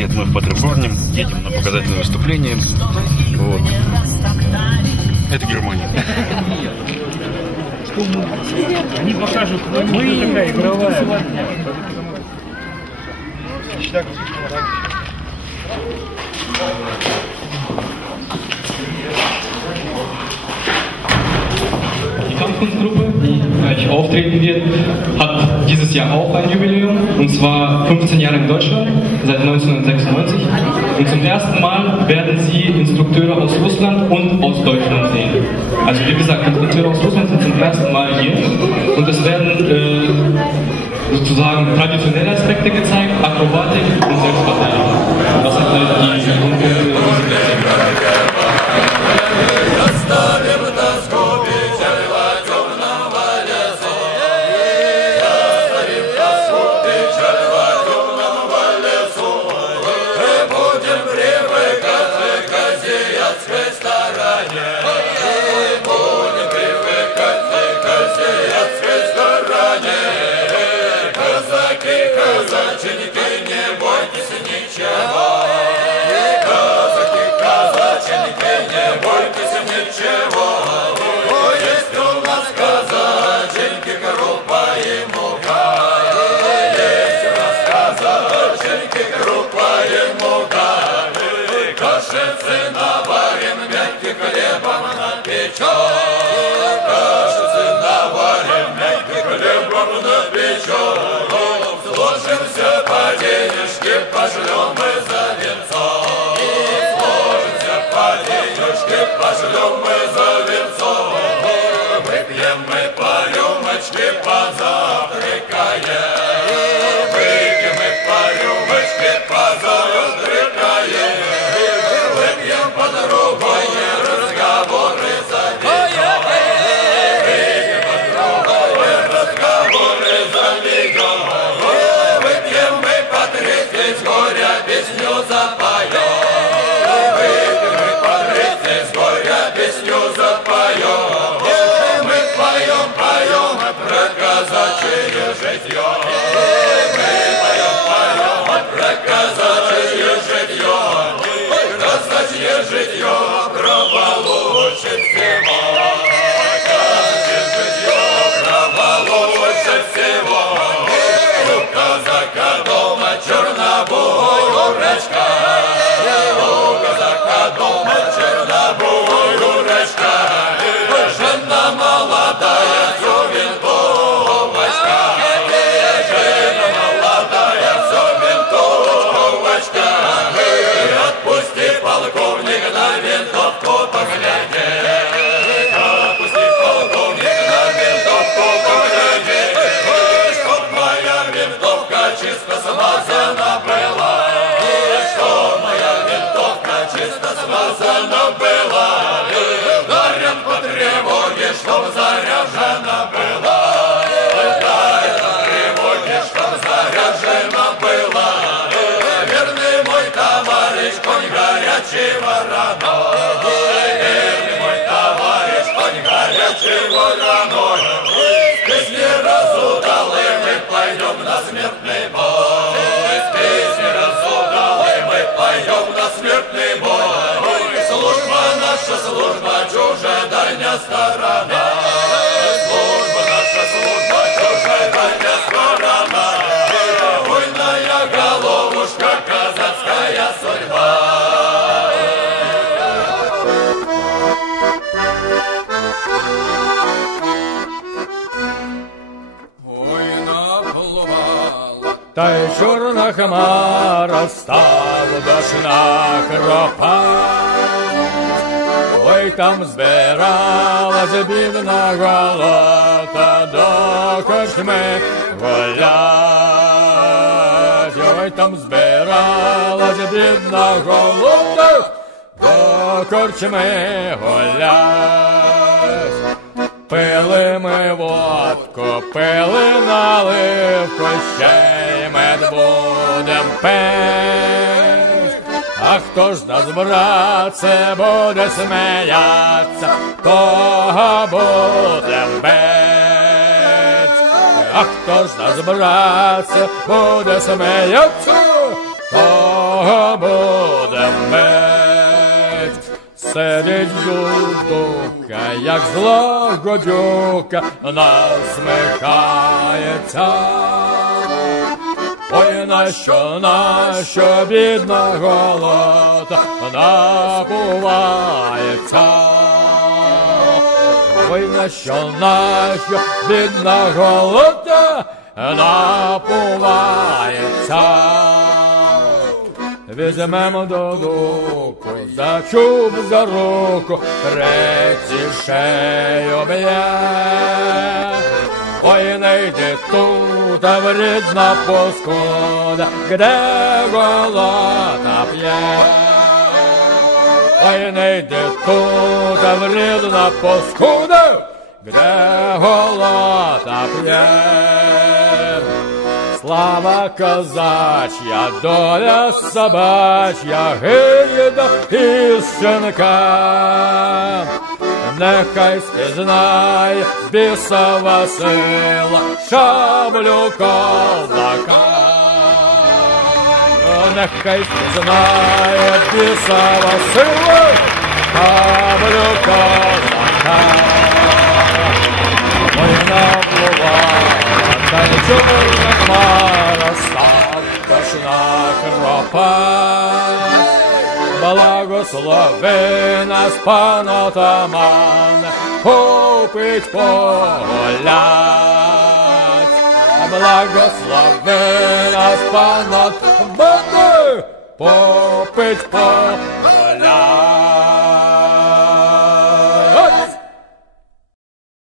лет мы в Патрикорне, едем на показательное выступление. Вот. Это Германия. Они покажут, мы такая игровая. Die Kampfkunstgruppe, die gleich auftreten wird, hat dieses Jahr auch ein Jubiläum, und zwar 15 Jahre in Deutschland, seit 1996. Und zum ersten Mal werden Sie Instrukteure aus Russland und aus Deutschland sehen. Also wie gesagt, Instrukteure aus Russland sind zum ersten Mal hier, und es werden sozusagen traditionelle Aspekte gezeigt, Akrobatik und Selbstverteidigung. Das sind halt die Grundpunkte. Та й чорна хмара став дощ на кропах. Ой, там збиралась бідна голота до корчми гулять. Ой, там збиралась бідна голота до корчми гулять. Пили ми водку, пили наливку, ще й мед будем пить. А хто ж нас, братце, буде сміятися, того будем бить. А хто ж нас, братце, буде сміятися, того його будем бить. Сидить дудука, як зла годюка, насміхається. Ой, нащо бідна голота напувається. Ой, нащо бідна голота напувається. Візьмемо дудуку за чуб, за руку, третій шею б'є. Ой, не йди тут, а вредна паскуда, де голота п'є. Ой, не йди тут, а вредна паскуда, де голота п'є. Слава козачя, доля собачя, гида і щенка. Нехай спізнає бісова сила шаблю козака. Нехай спізнає бісова сила шаблю козака. Ой, напливала, та й чорна хмара, став кошна кропать. Благослови нас, пан отаман, купить погулять. Благослови нас, пан отаман, купить погулять.